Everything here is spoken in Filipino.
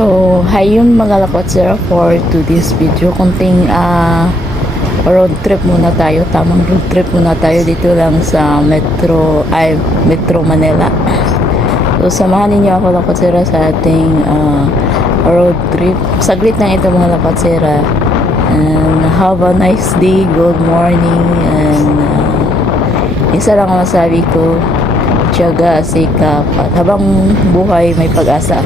So, hayun mga lakotsera for today's video. Kunting road trip muna tayo. Tamang road trip muna tayo dito lang sa Metro Manila. So, samahan ninyo ako lakotsera sa ating road trip. Saglit lang ito mga lakotsera. And have a nice day. Good morning. And isa lang ang masabi ko, tiyaga, sikap, at habang buhay may pag-asa.